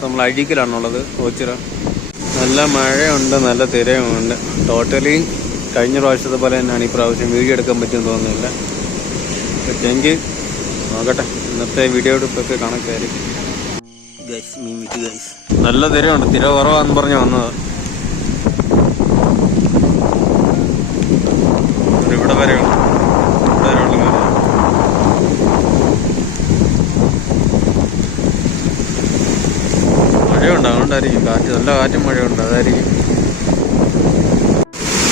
നമ്മൾ അഴീക്കലാണുള്ളത് കോച്ചിറ. നല്ല മഴയുണ്ട് നല്ല തിരയുമുണ്ട്. ടോട്ടലി കഴിഞ്ഞ പ്രാവശ്യത്തെ പോലെ തന്നെയാണ് ഈ പ്രാവശ്യം വീഡിയോ എടുക്കാൻ പറ്റുമെന്ന് തോന്നുന്നില്ല. പറ്റുമെങ്കിൽ നോക്കട്ടെ. ഇന്നത്തെ വീഡിയോ എടുപ്പൊക്കെ കണക്കായിരിക്കും ഗൈസ് മീൻ വിറ്റ് ഗൈസ് നല്ല തിരയുണ്ട്. തിര കുറവാന്ന് പറഞ്ഞ് വന്നത്. ഇവിടെ വരെയുള്ള മഴയുണ്ട് അതുകൊണ്ടായിരിക്കും. കാറ്റ് നല്ല കാറ്റും മഴയുണ്ട് അതായിരിക്കും.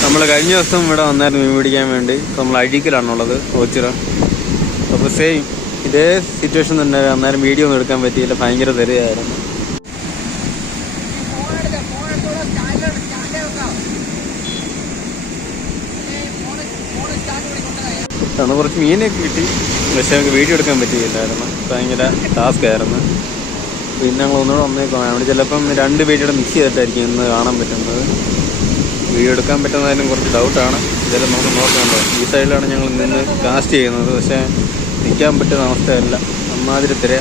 നമ്മൾ കഴിഞ്ഞ ദിവസം ഇവിടെ വന്നായിരുന്നു മീൻ പിടിക്കാൻ വേണ്ടി. നമ്മൾ അഴീക്കലാണുള്ളത് ഓച്ചിറ അപ്പോൾ സെയിം ഇതേ സിറ്റുവേഷൻ തന്നെ. അന്നേരം വീഡിയോ ഒന്നും എടുക്കാൻ പറ്റിയില്ല. ഭയങ്കര തിരയായിരുന്നു. കുറച്ച് മീനൊക്കെ കിട്ടി. പക്ഷെ നമുക്ക് വീഡിയോ എടുക്കാൻ പറ്റിയില്ലായിരുന്നു. ഭയങ്കര ടാസ്ക് ആയിരുന്നു. പിന്നെ ഞങ്ങൾ ഒന്നുകൂടെ വന്നേക്കാം. അവിടെ ചിലപ്പം രണ്ട് വീഡിയോയുടെ മിക്സ് ചെയ്തിട്ടായിരിക്കും ഇന്ന് കാണാൻ പറ്റുന്നത്. വീഡിയോ എടുക്കാൻ പറ്റുന്നതിനും കുറച്ച് ഡൗട്ടാണ് ഇതെല്ലാം നമുക്ക് നോക്കണ്ടോ ഈ സൈഡിലാണ് ഞങ്ങൾ നിന്ന് കാസ്റ്റ് ചെയ്യുന്നത്. പക്ഷേ നിൽക്കാൻ പറ്റുന്ന അവസ്ഥയല്ല. അമ്മാതിരി തിര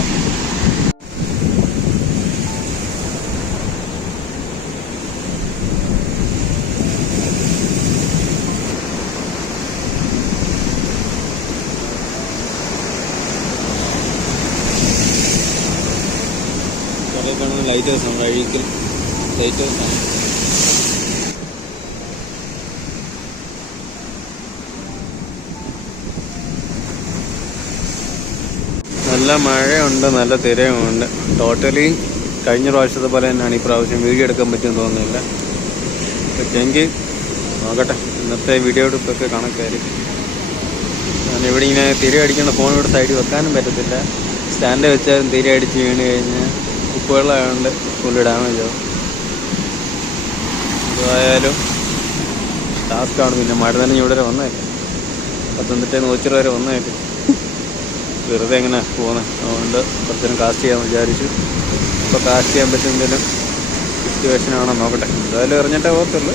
ആണ് അഴീക്കൽ. ലൈറ്റേഴ്സ് ആണ്. നല്ല മഴയുണ്ട് നല്ല തിരയുമുണ്ട്. ടോട്ടലി കഴിഞ്ഞ പ്രാവശ്യത്തെ പോലെ തന്നെയാണ് ഈ പ്രാവശ്യം വീഡിയോ എടുക്കാൻ പറ്റുമെന്ന് തോന്നുന്നില്ല. പറ്റുമെങ്കിൽ നോക്കട്ടെ ഇന്നത്തെ വീഡിയോ എടുപ്പൊക്കെ കണക്കായിരിക്കും. ഇവിടെ ഇങ്ങനെ തിര അടിക്കുന്ന ഫോൺ ഇവിടെ സൈഡിൽ വെക്കാനും പറ്റത്തില്ല. സ്റ്റാൻഡ് വെച്ചാലും തിര അടിച്ച് വീണ് കഴിഞ്ഞാൽ ഉപ്പുവെള്ളമായതുകൊണ്ട് ഫുള്ള് ഡാമേജ് ആവും. ടാസ്ക് ടാസ്ക്കാണ് പിന്നെ മഴ തന്നെ ഇവിടെ വരെ പത്തനംതിട്ട നൂറ്റി ഓച്ചിറ വരെ വന്നേക്കെ വെറുതെ എങ്ങനെ പോകുന്നത് അതുകൊണ്ട് കുറച്ചേരം കാസ്റ്റ് ചെയ്യാൻ വിചാരിച്ചു. ഇപ്പോൾ കാസ്റ്റ് ചെയ്യാൻ പറ്റും എന്തെങ്കിലും സിറ്റുവേഷൻ ആണോ നോക്കട്ടെ. എന്തായാലും എറിഞ്ഞിട്ടേ പോകത്തുള്ളൂ.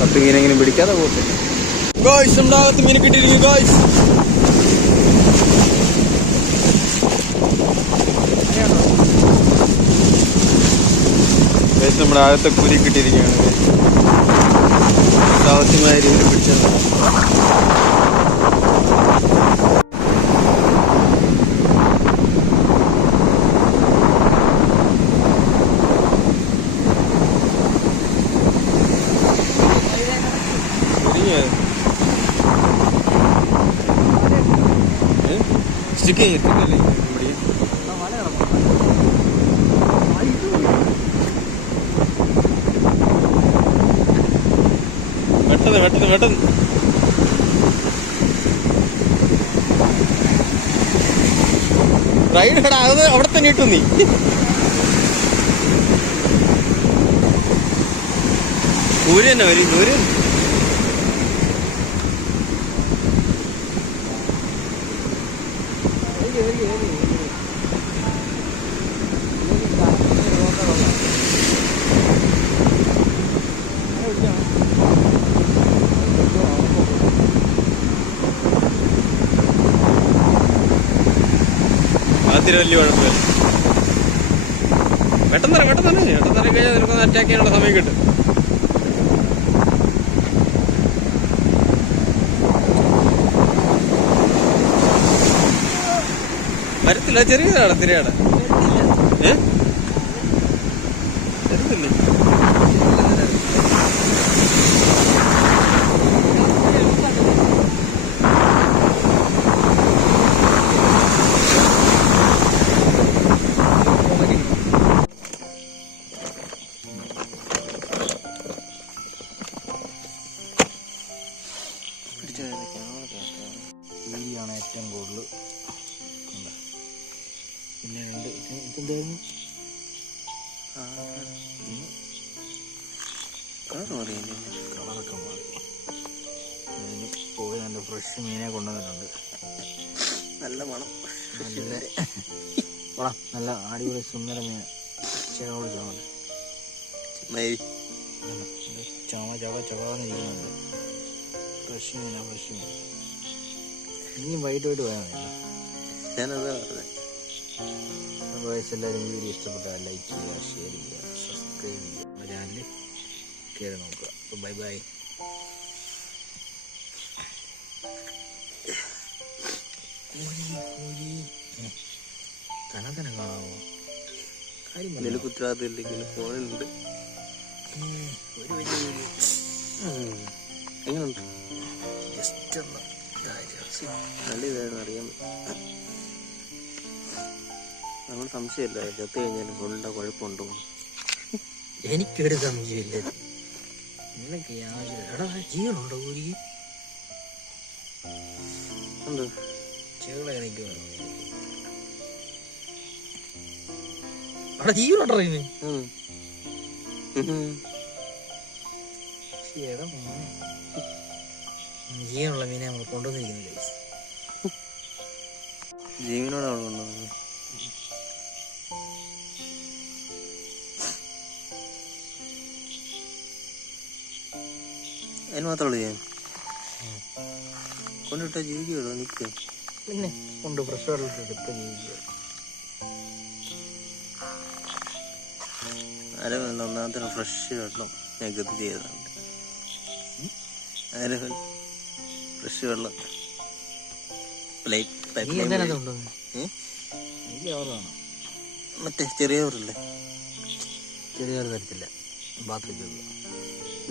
പത്ത് മീനെങ്കിലും പിടിക്കാതെ പോകത്തില്ല. ഗോയ്സ് ഉണ്ടാകത്ത് മീൻ കിട്ടിയിരിക്കും ഗോയ്സ് നമ്മുടെ ആദ്യത്തെ കൂലി കിട്ടിയിരിക്കുകയാണ്. ആവശ്യമായ രീതിയിൽ പിടിച്ചത്. സ്റ്റിക്ക് ചെയ്യത്തില്ലേ പെട്ടെന്ന് പെട്ടെന്ന് പെട്ടെന്ന് റൈഡ് എടാ അത് അവിടെ തന്നെ ഇട്ടു നീ. തന്നെ വരും ഊര് വഴമ്പ് പെട്ടെന്ന് തരാം പെട്ടെന്ന് തന്നെ പെട്ടെന്ന് തരാൻ കഴിഞ്ഞാൽ നിനക്കൊന്ന് അറ്റാക്ക് ചെയ്യാനുള്ള സമയം കിട്ടും. വരത്തില്ല ചെറിയ തിരയാണ് ഏ? ഇത് ഇതെന്തായിരുന്നു കളറൊക്കെ മാറി. ഇതിന് പോയി നല്ല ഫ്രഷ് മീനെ കൊണ്ടുവന്നിട്ടുണ്ട്. നല്ല മണം. നല്ല കൊള്ളാം നല്ല അടിപൊളി സുന്ദര മീൻ. ചേവോട് ചേവോട് ചുമ ചവ ചവാന്നിരിക്കുന്നുണ്ട്. ഫ്രഷ് മീനാ ഫ്രഷ് മീൻ. ഇനി വൈകിട്ട് പോയിട്ട് പോയാൽ മതി. ഞാനത് അപ്പോൾ എല്ലാവരും വീഡിയോ ഇഷ്ടപ്പെട്ടാൽ ലൈക്ക് ചെയ്യുക ഷെയർ ചെയ്യുക സബ്സ്ക്രൈബ് ചെയ്യുക. നമ്മുടെ ചാനൽ കയറി നോക്കുക. അപ്പോൾ ബൈ ബൈ തന്നെ കാണാമോ കാര്യം കുത്തരാത്തില്ലെങ്കിൽ ഫോണുണ്ട് ഒരു വലിയ സംശയമില്ല. ചത്ത് കഴിഞ്ഞാൽ ഫോണിന്റെ കുഴപ്പമുണ്ടോ? എനിക്കൊരു സംശയമില്ല. നിനക്ക് എടാ ജീവനുണ്ടോ ഊരി ഉണ്ട് എനിക്ക് അവിടെ ജീവനുണ്ടോ ജീവനുള്ള മീനെ നമ്മൾ കൊണ്ടുവന്നിരിക്കുന്നില്ല guys. ജീവനോടാണ് കൊണ്ടുവന്നത്? അതിന് മാത്രമേ ചെയ്യാൻ കൊണ്ടിട്ട ജീവിക്കുമല്ലോ നിൽക്ക് പിന്നെ കൊണ്ട് ജീവിക്കുക അരവല്ല ഒന്നാമത്തെ ഫ്രഷ് വെള്ളം ഞാൻ ഗതി ചെയ്തതാണ്. അരവൽ ഫ്രഷ് വെള്ളം. പൈപ്പ് എന്തിനാ കൊണ്ടുവന്നത് ഏ? എനിക്ക് ഓർമ്മ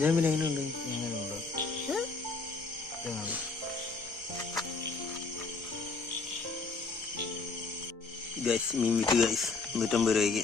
ഞാൻ പിന്നെ എങ്ങനെയുണ്ട്? എങ്ങനെയുണ്ട്? ഗൈസ് മീൻ വിറ്റ് ഗൈസ് നൂറ്റമ്പത് രൂപയ്ക്ക്.